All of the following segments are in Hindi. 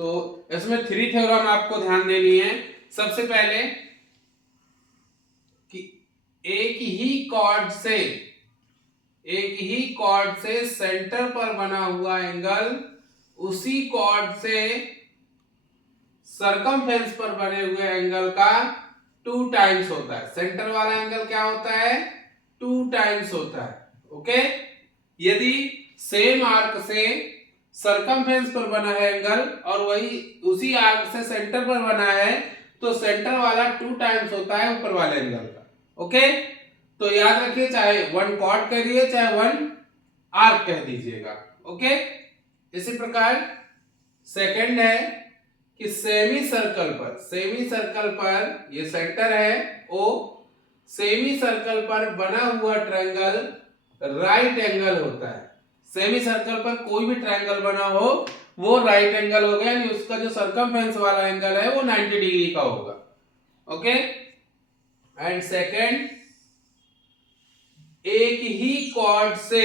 तो इसमें 3 थ्योरम आपको ध्यान देनी है। सबसे पहले कि एक ही कॉर्ड से सेंटर पर बना हुआ एंगल उसी कॉर्ड से सरकमफ्रेंस पर बने हुए एंगल का 2 टाइम्स होता है। सेंटर वाला एंगल क्या होता है? 2 टाइम्स होता है। ओके, यदि सेम आर्क से सरकमफ्रेंस पर बना है एंगल और वही उसी आर्क से सेंटर पर बना है तो सेंटर वाला 2 टाइम्स होता है ऊपर वाले एंगल का। ओके, तो याद रखिए, चाहे 1 कॉर्ड कह दीजिए चाहे 1 आर्क कह दीजिएगा। ओके, इसी प्रकार सेकंड है कि सेमी सर्कल पर ये सेंटर है ओ, सेमी सर्कल पर बना हुआ ट्रायंगल राइट एंगल होता है। सेमी सर्कल पर कोई भी ट्रायंगल बना हो वो राइट एंगल हो गया, यानी उसका जो सरकमफ्रेंस वाला एंगल है वो 90 डिग्री का होगा। ओके, एंड सेकंड, एक ही कॉर्ड से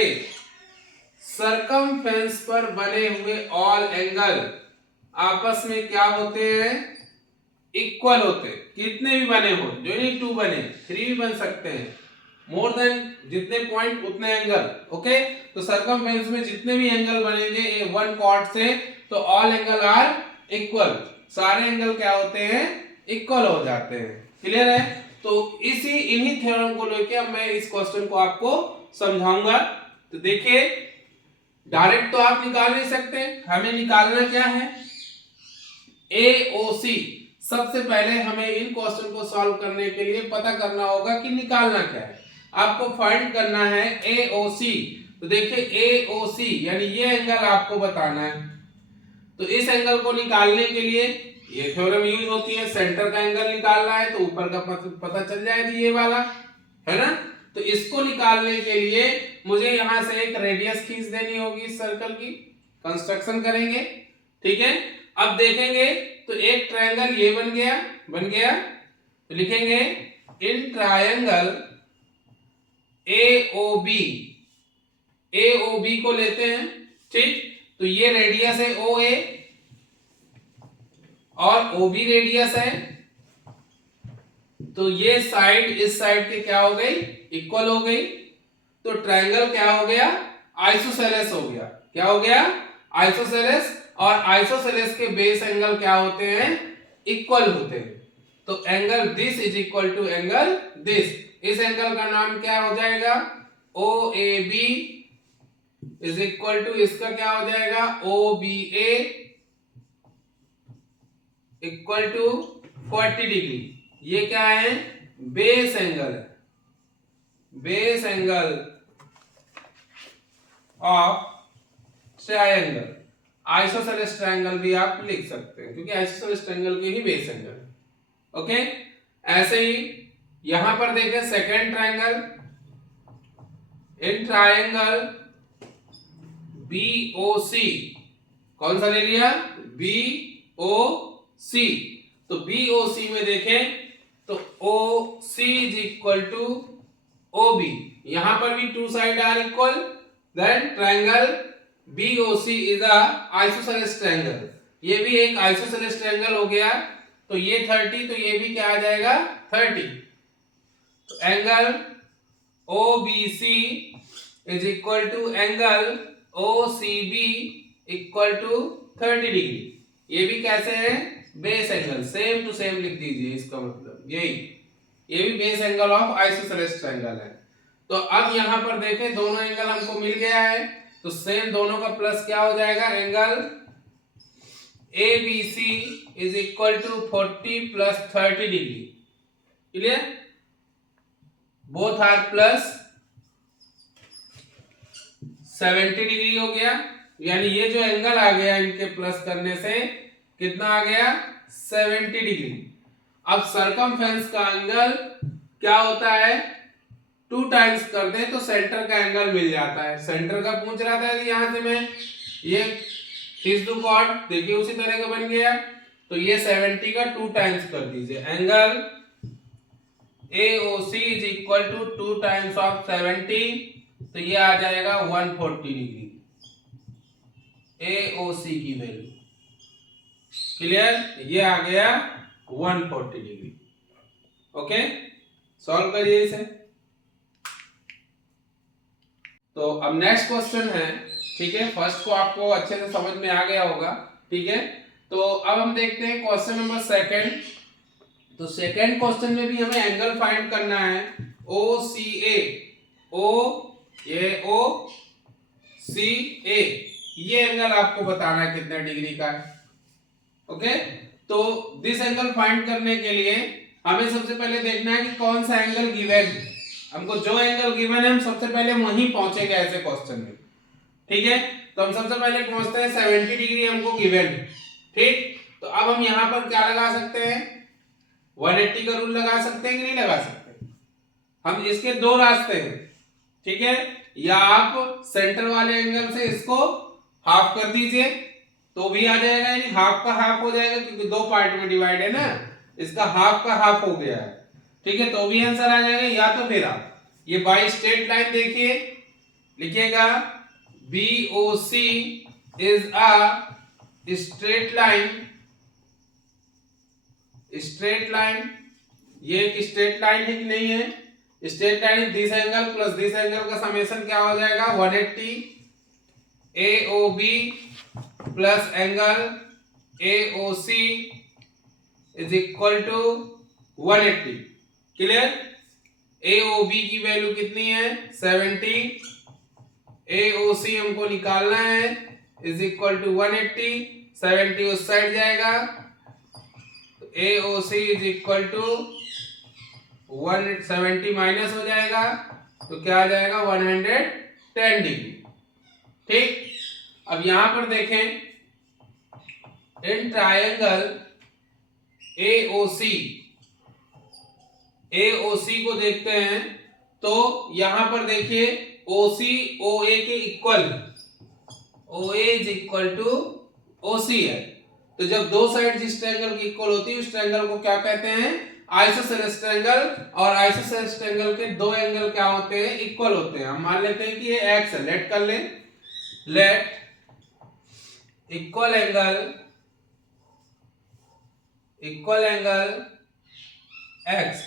सरकमफ्रेंस पर बने हुए ऑल एंगल आपस में क्या होते हैं? इक्वल होते हैं। कितने भी बने हो, जो नहीं 2 बने 3 भी बन सकते हैं, मोर देन जितने पॉइंट उतने एंगल। ओके, तो सरकमफ्रेंस में जितने भी एंगल बनेंगे 1 कॉर्ड से तो ऑल एंगल आर इक्वल, सारे एंगल क्या होते हैं? इक्वल हो जाते हैं। क्लियर है? तो इन्हीं थ्योरम को लेके अब मैं इस क्वेश्चन को आपको समझाऊंगा। तो देखिए, डायरेक्ट तो आप निकाल नहीं सकते, हमें निकालना क्या है? AOC। सबसे पहले हमें इन क्वेश्चन को सॉल्व करने के लिए पता करना होगा कि निकालना क्या है। आपको फाइंड करना है AOC। तो देखिए AOC यानी ये एंगल आपको बताना है। तो इस एंगल को निकालने के लिए ये थ्योरम यूज होती है। सेंटर का एंगल निकालना है तो ऊपर का पता चल जाएगा, ये वाला है ना। तो इसको निकालने के लिए मुझे यहां से एक रेडियस खींच देनी होगी इस सर्कल की। कंस्ट्रक्शन करेंगे, ठीक है। अब देखेंगे तो एक ट्रायंगल ये बन गया। तो लिखेंगे इन ट्रायंगल AOB को लेते हैं, ठीक। तो ये रेडियस है OA और OB रेडियस है। तो ये साइड इस साइड के क्या हो गई? इक्वल हो गई। तो ट्रायंगल क्या हो गया? आइसोसेलेस हो गया। क्या हो गया? आइसोसेलेस। और आइसोसेलेस के बेस एंगल क्या होते हैं? इक्वल होते हैं। तो angle this is equal to angle this. इस एंगल का नाम क्या हो जाएगा? OAB इज इक्वल टू, इसका क्या हो जाएगा? OBA equal to 40 degree. ये क्या है? बेस एंगल है। Base angle of triangle. Isosceles triangle भी आप लिख सकते हैं क्योंकि आइसोसेलेस ट्रायंगल के ही बेस एंगल। ओके, ऐसे ही यहां पर देखें second triangle. In triangle BOC, कौन सा ले लिया? BOC। तो BOC में देखें तो OC is equal to OB। यहां पर भी 2 side are equal, then triangle BOC is a isosceles triangle. ये भी एक आइसोसेलेस ट्रायंगल हो गया। तो ये 30, तो ये भी क्या आ जाएगा? 30। तो angle OBC is equal to angle OCB equal to 30 degree. ये भी कैसे है? Base angle. Same to same लिख दीजिए, इसका मतलब यही, ये भी base angle of isosceles triangle है। तो अब यहां पर देखें दोनों एंगल हमको मिल गया है, तो सेम दोनों का प्लस क्या हो जाएगा? Angle ABC is equal to 40 plus 30 degree. Clear? Both are plus 70 degree हो गया। यानी ये जो एंगल आ गया इनके प्लस करने से कितना आ गया? 70 डिग्री। अब सरकमफ्रेंस का एंगल क्या होता है? 2 टाइम्स कर दें तो सेंटर का एंगल मिल जाता है। सेंटर का पूछ रहा था कि यहां से मैं ये खींच दूं कॉर्ड, देखिए उसी तरह का बन गया। तो ये 70 का 2 टाइम्स कर दीजिए। Angle AOC is equal to 2 times of 70, तो ये आ जाएगा 140 डिग्री AOC की वैल्यू। क्लियर, ये आ गया 140 डिग्री। ओके, सॉल्व करिए इसे। तो अब नेक्स्ट क्वेश्चन है, ठीक है, फर्स्ट को आपको अच्छे से समझ में आ गया होगा, ठीक है। तो अब हम देखते हैं क्वेश्चन नंबर सेकंड। तो सेकंड क्वेश्चन में भी हमें एंगल फाइंड करना है, ओ सी ए, ओ ये ओ सी ए, ये एंगल आपको बताना है कितने डिग्री का है। ओके, तो दिस एंगल फाइंड करने के लिए हमें सबसे पहले देखना है कि कौन सा एंगल गिवन है। हमको जो एंगल गिवन है हम सबसे पहले वहीं पहुंचेंगे ऐसे क्वेश्चन में, ठीक है। तो हम सबसे पहले पहुंचते हैं 70 डिग्री हमको गिवन है, ठीक। तो अब हम यहां पर क्या लगा सकते हैं, 180 का रूल लगा सकते हैं कि नहीं लगा सकते। हम इसके दो रास्ते हैं, ठीक है। या आप सेंटर वाले एंगल से इसको हाफ कर दीजिए तो भी आ जाएगा, यानी हाफ का हाफ हो जाएगा, क्योंकि दो पार्ट में डिवाइड है ना, इसका हाफ का हाफ हो गया है, ठीक है। तो भी आंसर आ जाएगा। या तो फिर आप ये बाई स्ट्रेट लाइन देखिए, लिखिएगा BOC is a straight line, straight line, ये एक स्ट्रेट लाइन है कि नहीं है, straight line, this angle plus this angle का समेशन क्या हो जाएगा 180, AOB plus angle AOC is equal to 180। Clear, AOB की वैल्यू कितनी है 70, AOC हमको निकालना है इज इक्वल टू 180, 70 उस साइड जाएगा, AOC is equal to 170 minus हो जाएगा, तो क्या आ जाएगा 110 डिग्री, ठीक। अब यहां पर देखें, इन ट्रायंगल AOC, AOC को देखते हैं तो यहां पर देखिए OC OA के इक्वल, OA is equal to OC है। तो जब दो साइड जिस ट्रायंगल की इक्वल होती है उस ट्रायंगल को क्या कहते हैं, आइसोसेलेस ट्रायंगल। और आइसोसेलेस ट्रायंगल के दो एंगल क्या होते हैं, इक्वल होते हैं। हम मान लेते हैं कि ये x है, लेट कर लें, लेट इक्वल एंगल x,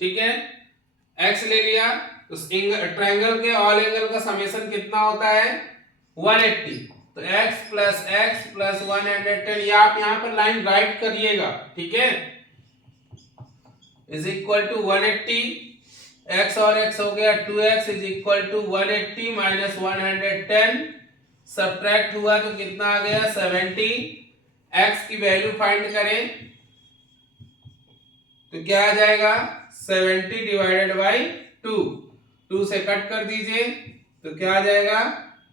ठीक है, x ले लिया। उस ट्रायंगल के ऑल एंगल का समेशन कितना होता है 180, तो x प्लस 110, या आप यहां पर लाइन राइट करिएगा, ठीक है, इज इक्वल टू 180, x और x हो गया 2x is equal to 180 minus 110, subtract हुआ तो कितना आ गया 70। x की वैल्यू फाइंड करें तो क्या आ जाएगा 70 डिवाइडेड बाई 2 से कट कर दीजिए तो क्या आ जाएगा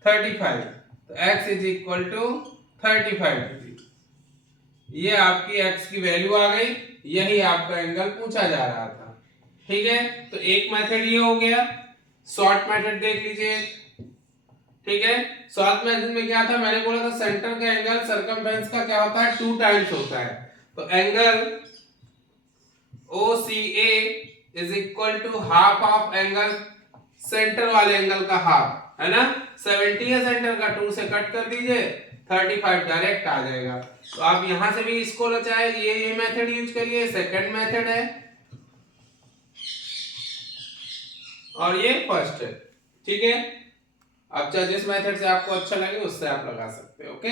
35, तो x is equal to 35 degree. ये आपकी x की वैल्यू आ गई, यही आपका एंगल पूछा जा रहा था, ठीक है। तो एक मेथड ये हो गया, शॉर्ट मेथड देख लीजिए, ठीक है। शॉर्ट मेथड में क्या था, मैंने बोला था सेंटर का एंगल सर्कमफेरेंस का क्या होता है 2 टाइम्स होता है। तो angle OCA is equal to half of angle centre वाले एंगल का हाफ, है ना। 70 है सेंटर का, 2 से कट कर दीजिए 35 डायरेक्ट आ जाएगा। तो आप यहां से भी इसको रचाए, ये मेथड यूज करिए, सेकंड मेथड है और ये फर्स्ट है, ठीक है। अब चाहे जिस मेथड से आपको अच्छा लगे उससे आप लगा सकते हैं, ओके।